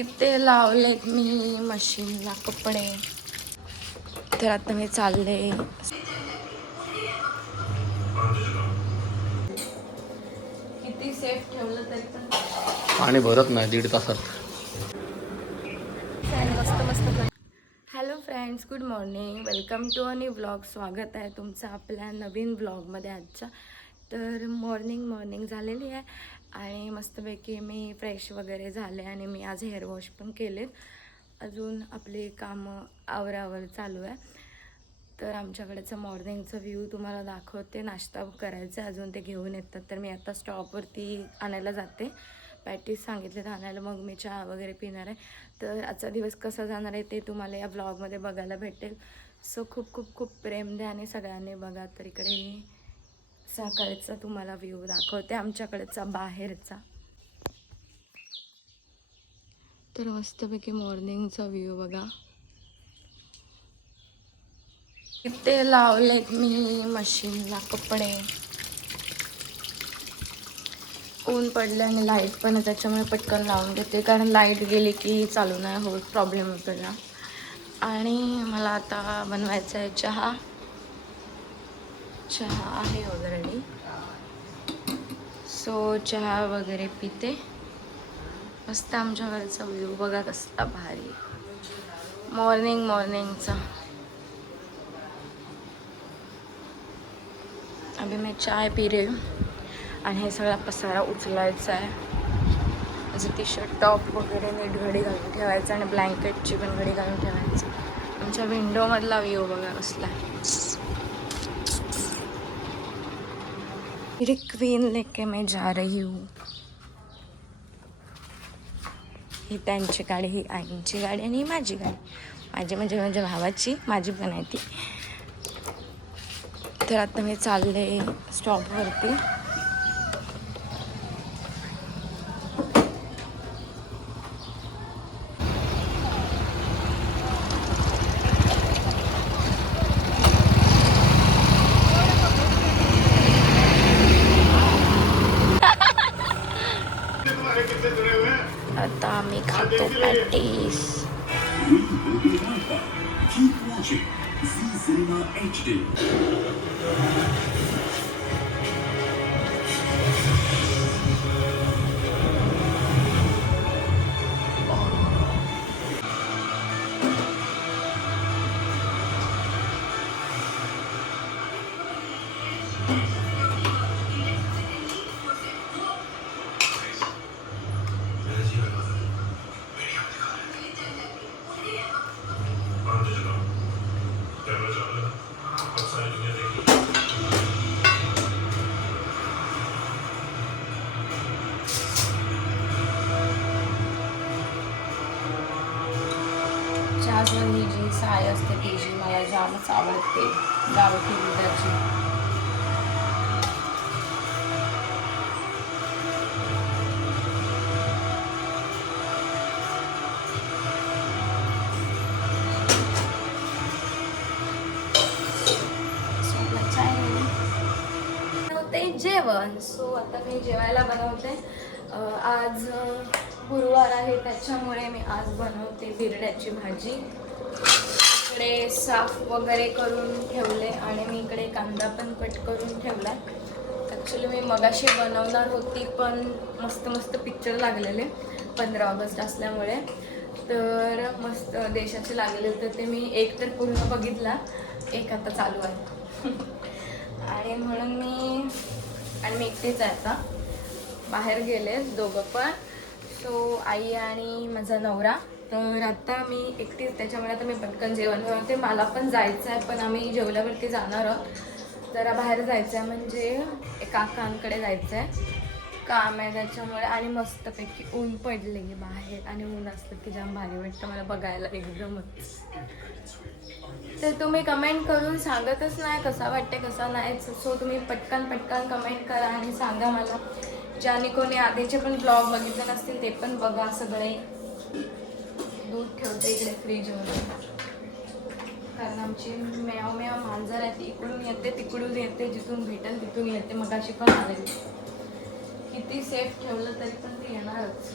इथे लावलेत मी मशीनला कपडे. तर आता मी चालले. किती सेफ ठेवलं तरी पण. भरत नाही दीड तासात. मस्त मस्त hello friends good morning welcome to a new blog स्वागत आहे तुमचं आपल्या नवीन ब्लॉगमध्ये आजच्या. तर मॉर्निंग मॉर्निंग झालेली आहे आणि मस्तपैकी मी फ्रेश वगैरे झाले आणि मी आज हेअर वॉश पण केलेत. अजून आपली कामं आवरावर चालू आहे. तर आमच्याकडेचं मॉर्निंगचं व्ह्यू तुम्हाला दाखवते. नाश्ता करायचा आहे अजून ते घेऊन येतात. तर मी आता स्टॉपवरती आणायला जाते. पॅटीस सांगितले आणायला मग मी चहा वगैरे पिणार आहे. तर आजचा दिवस कसा जाणार आहे ते तुम्हाला या ब्लॉगमध्ये बघायला भेटेल. सो खूप खूप खूप प्रेम द्या आणि सगळ्यांनी बघा तर इकडे सकाळचा तुम्हाला व्ह्यू दाखवते आमच्याकडेचा बाहेरचा. तर मस्तपैकी मॉर्निंगचा व्ह्यू बघा. इथे लावलेत मी मशीनला कपडे. ऊन पडल्याने आणि लाइट पण त्याच्यामुळे पटकन लावून देते कारण लाइट गेली की चालू नाही होत प्रॉब्लेम होतो ना. आणि मला आता बनवायचा आहे चहा. चहा आहे ऑलरेडी सो चहा वगैरे पिते. मस्त आमच्या घरचा व्ह्यू बघा कसला भारी. मॉर्निंग मॉर्निंगचा अभी मैं चाय पी रही हूँ. आणि हे सगळा पसारा उचलायचा आहे. माझं टी शर्ट टॉप वगैरे नीट घडी घालून ठेवायचं आणि ब्लँकेटची पण घडी घालून ठेवायचं. आमच्या विंडोमधला व्ह्यू बघा कसला आहे. मेरी क्वीन लेके मैं जा रही हूँ। ही त्यांची गाडी ही आईंची गाडी आणि ही माझी गाडी. माझी म्हणजे माझ्या भावाची माझी पण आहे ती. तर आता मी चालले स्टॉपवरती to practice. We will be right back. Keep watching Z Cinema HD. काय असते ती जी मला जामच आवडते. गावठी दुधाची जेवण. सो आता मी जेवायला बनवते. आज गुरुवार आहे त्याच्यामुळे मी आज बनवते बिरड्याची भाजी. इकडे साफ वगैरे करून ठेवले आणि मी इकडे कांदा पण कट करून ठेवला ॲक्च्युली मी मगाशी बनवणार होती पण मस्त मस्त पिक्चर लागलेले पंधरा ऑगस्ट असल्यामुळे. तर मस्त देशाचे लागले तर ते मी एक तर पूर्ण बघितला एक आता चालू आहे. आणि म्हणून मी आणि मी एकटीच आहे आता. बाहेर गेले दोघं पण. सो आई आणि माझा नवरा. तर आता मी एकटीच त्याच्यामुळे आता मी पटकन जेवण बनवते मला पण जायचं आहे पण आम्ही जेवल्यावरती जाणार आहोत. जरा बाहेर जायचं आहे म्हणजे काकांकडे जायचं आहे काम आहे त्याच्यामुळे आणि मस्तपैकी ऊन पडले बाहेर आणि ऊन असलं की जाम भारी वाटतं मला बघायला एकदमच. तर तुम्ही कमेंट करून सांगतच नाही कसा वाटते कसा नाही. सो तुम्ही पटकन पटकन कमेंट करा आणि सांगा मला. ज्याने कोणी आधीचे पण ब्लॉग बघितले नसतील ते पण बघा सगळे. दूध ठेवते इकडे फ्रीजमध्ये कारण आमची मेव मेव मांजर आहे ती इकडून येते तिकडून येते जिथून भेटेल तिथून येते मग अशी पण आलेली किती सेफ ठेवलं तरी पण ती येणारच.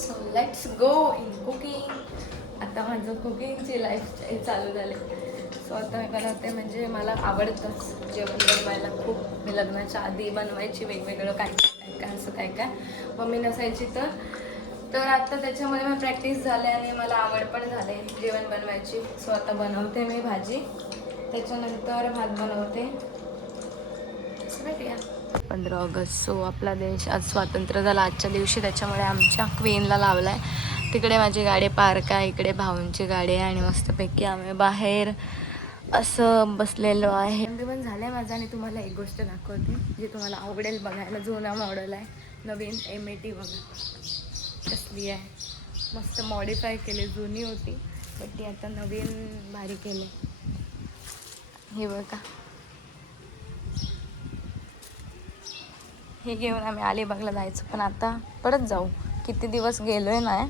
So let's go in cooking आता माझं कुकिंगची लाईफस्टाईल चालू झाली. सो आता मी बनवते म्हणजे मला आवडतंच जेवण बनवायला खूप. मी लग्नाच्या आधी बनवायची वेगवेगळं काय काय काय असं काय काय मम्मी नसायची तर तर आता त्याच्यामुळे मी प्रॅक्टिस झाले आणि मला आवड पण झाले. जेवण बनवायची. सो आता बनवते मी भाजी. त्याच्यानंतर भात बनवते. पंधरा ऑगस्ट. सो आपला देश आज स्वातंत्र्य झाला. आजच्या दिवशी त्याच्यामुळे आमच्या क्वीनला लावला आहे तिकडे माझी गाडी पार्क आहे. इकडे भाऊंची गाडी आहे आणि मस्तपैकी आम्ही बाहेर असं बसलेलो आहे. पण झालं आहे माझा आणि तुम्हाला एक गोष्ट दाखवते जी तुम्हाला आवडेल बघायला जुना मॉडेल आहे. नवीन एम ए टी बघा. कसली आहे. मस्त मॉडीफाय केली जुनी होती बट ती आता नवीन भारी केली. हे बघा. हे घेऊन आम्ही अलिबागला जायचो पण आता परत जाऊ. किती दिवस गेलोय नाही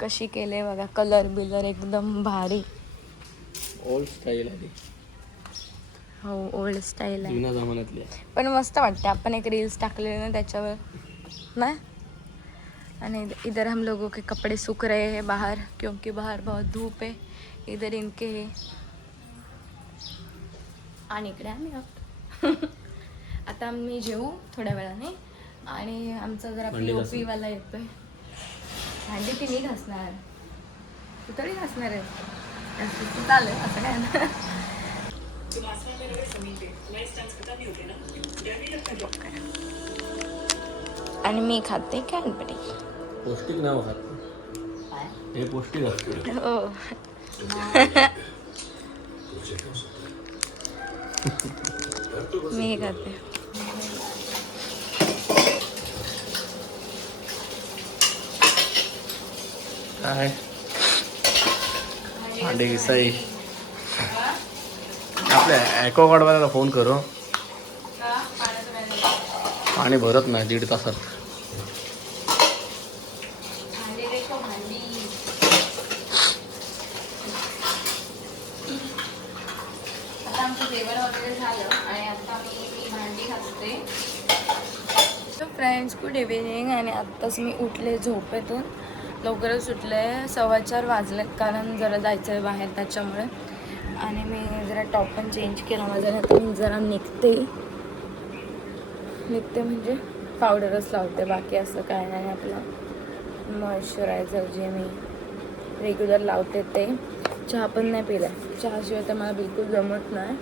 कशी केले बघा कलर बिलर एकदम भारी. ओल्ड स्टाईल आहे ती हो ओल्ड स्टाईल आहे. आहे. पण मस्त वाटते आपण एक रील्स टाकलेले ना त्याच्यावर. ना? आणि इध- इधर हम लोगों के कपड़े सूख रहे हैं बाहर क्योंकि बाहर बहुत धूप है। इधर इनके है। आणि इकडे आम्ही आहोत आता आम्ही जेवू थोड्या वेळाने. आणि आमचा जरा भांडी पी ओ घासून. वाला येतोय. भांडी ती मी घासणार. तू तरी घासणार आहे चालेल असं काय ना. आणि मी खाते कॅनबरी पौष्टिक नाव खात हे पौष्टिक असते. हो. मी हे खाते. काय? भांडे घिसाई. आपल्या ॲक्वागार्डवाल्याला फोन करू. पाणी भरत नाही दीड तासात भांडी देखो भांडी आता आमचं जेवण वगैरे झालं आणि आता मी मी भांडी घासते तर फ्रेंड्स गुड इव्हिनिंग आणि आत्ताच मी उठले झोपेतून. लवकरच उठले. सव्वा चार वाजलेत कारण जरा जायचं आहे बाहेर त्याच्यामुळे. आणि मी जरा टॉप पण चेंज केला माझा आता तर मी जरा निघते. निघते म्हणजे पावडरच लावते बाकी असं काय नाही आपलं. मॉइश्चरायझर जे मी रेग्युलर लावते ते. चहा पण नाही पिला. चहाशिवाय तर मला बिलकुल जमत नाही.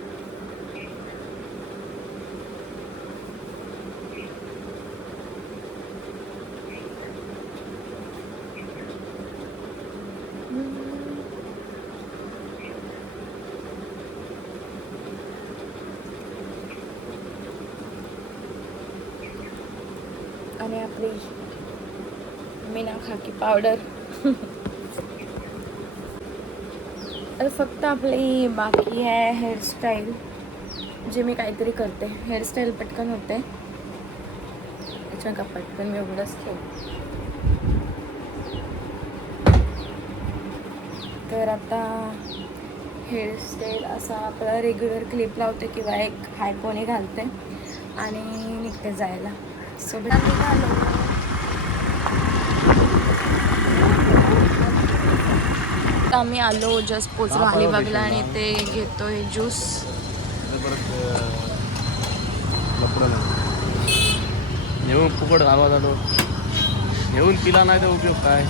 आणि आपली मीना खाकी पावडर तर फक्त आपली बाकी आहे हेअरस्टाईल जे मी काहीतरी करते हेअरस्टाईल पटकन होते त्याच्या का पटकन मी एवढंच ठेव तर आता हेअरस्टाईल असा आपला रेग्युलर क्लिप लावते किंवा एक हायपोने घालते आणि निघते जायला. सोबत. आम्ही आलो जस्ट पोचलो अलिबागला आणि ते घेतोय ज्यूस नेऊन फुकट घालवा जातो नेऊन पिला नाही तर उपयोग काय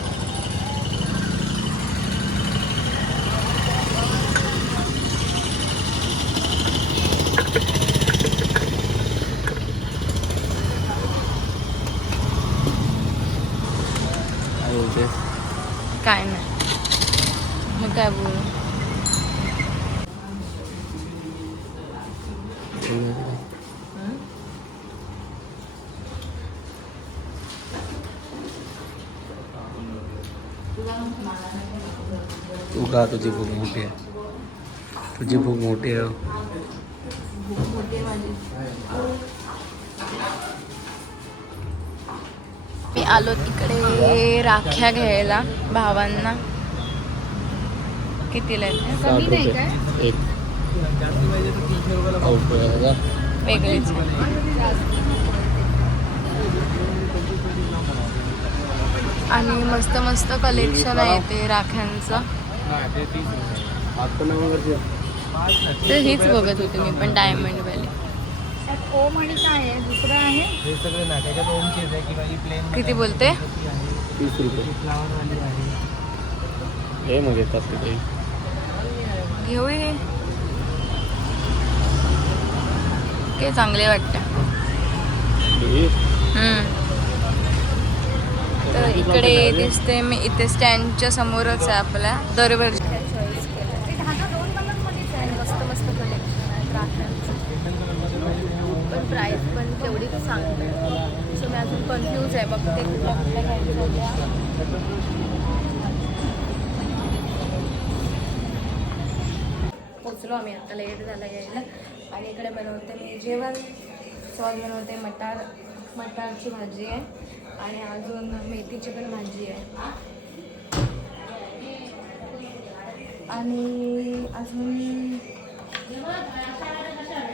बोलते काय नाही मग काय बोलू तू का तुझी भूक मोठी आहे. तुझी भूक मोठी आहे. मी आलो तिकडे राख्या घ्यायला भावांना. कितीला. वेगळीच आणि मस्त मस्त कलेक्शन आहे ते राख्यांचं. तर हीच बघत होते मी पण डायमंड वाले ओम आणि काय आहे दुसरं आहे किती बोलते? तीस रुपये हे ते घेऊ हे. ते चांगले वाटते. हम्म. तर इकडे दिसते मी इथे स्टँडच्या समोरच आहे आपल्या दरवर्षी. पण प्राईस पण तेवढीच सांगते सो मी अजून कन्फ्यूज आहे. बघते कुठल्या कुठल्या घ्यायच्या होत्या पोचलो आम्ही आता लेट झाला यायला. आणि इकडे बनवते मी जेवण. सॉस बनवते मटार मटारची भाजी आहे. आणि अजून मेथीची पण भाजी आहे. आणि अजून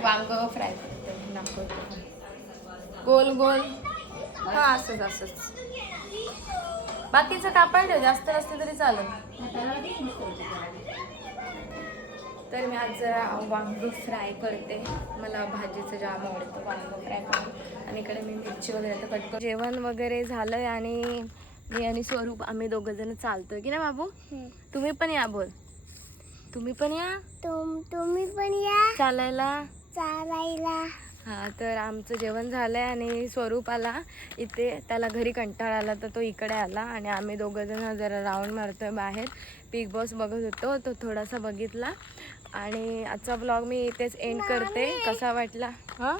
वांग फ्राय करते गोल गोल. हां असंच असंच. बाकीचं कापड जास्त नसते तरी चालेल. तर मी आज जरा वांग फ्राय करते. मला भाजीचं जाम आवडतं वांग फ्राय करून आणि इकडे मी मिरची वगैरे आता कट कर जेवण वगैरे झालंय आणि मी आणि स्वरूप आम्ही दोघं जण चालतोय. की ना बाबू? तुम्ही पण या बोल. तुम्ही पण या? तुम तुम्ही पण या. चालायला? चालायला. हा तर आमचं जेवण झालंय आणि स्वरूप आला. इथे त्याला घरी कंटाळा आला तर तो इकडे आला आणि आम्ही दोघं जण जरा राऊंड मारतोय बाहेर. बिग बॉस बघत होतो तो थोडासा बघितला. आणि आजचा ब्लॉग मी इथेच एंड करते. कसा वाटला? हां?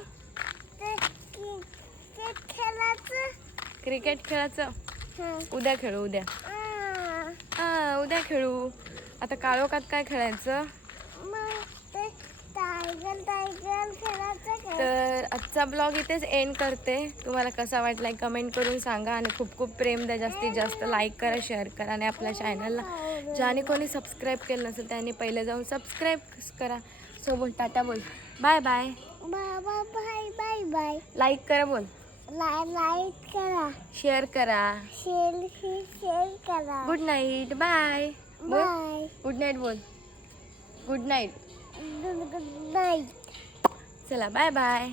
क्रिकेट खेळायचं. उद्या खेळू उद्या. हां उद्या खेळू. आता काळोखात काय खेळायचं मग ते टायगर टायगर खेळाचं खेळ तर आजचा ब्लॉग इथेच एंड करते. तुम्हाला कसा वाटला कमेंट करून सांगा आणि खूप खूप प्रेम द्या जास्तीत जास्त लाईक करा शेअर करा आणि आपल्या चॅनलला ज्याने कोणी सबस्क्राईब केलं नसेल त्यांनी पहिले जाऊन सबस्क्राईब करा. सो बोल टाटा बोल. Bye bye bye bye bye like करा बोल. लाईक करा. शेअर करा. शेअर शेअर करा. Good night bye bye good night बोल. गुड नाईट गुड नाईट चला बाय बाय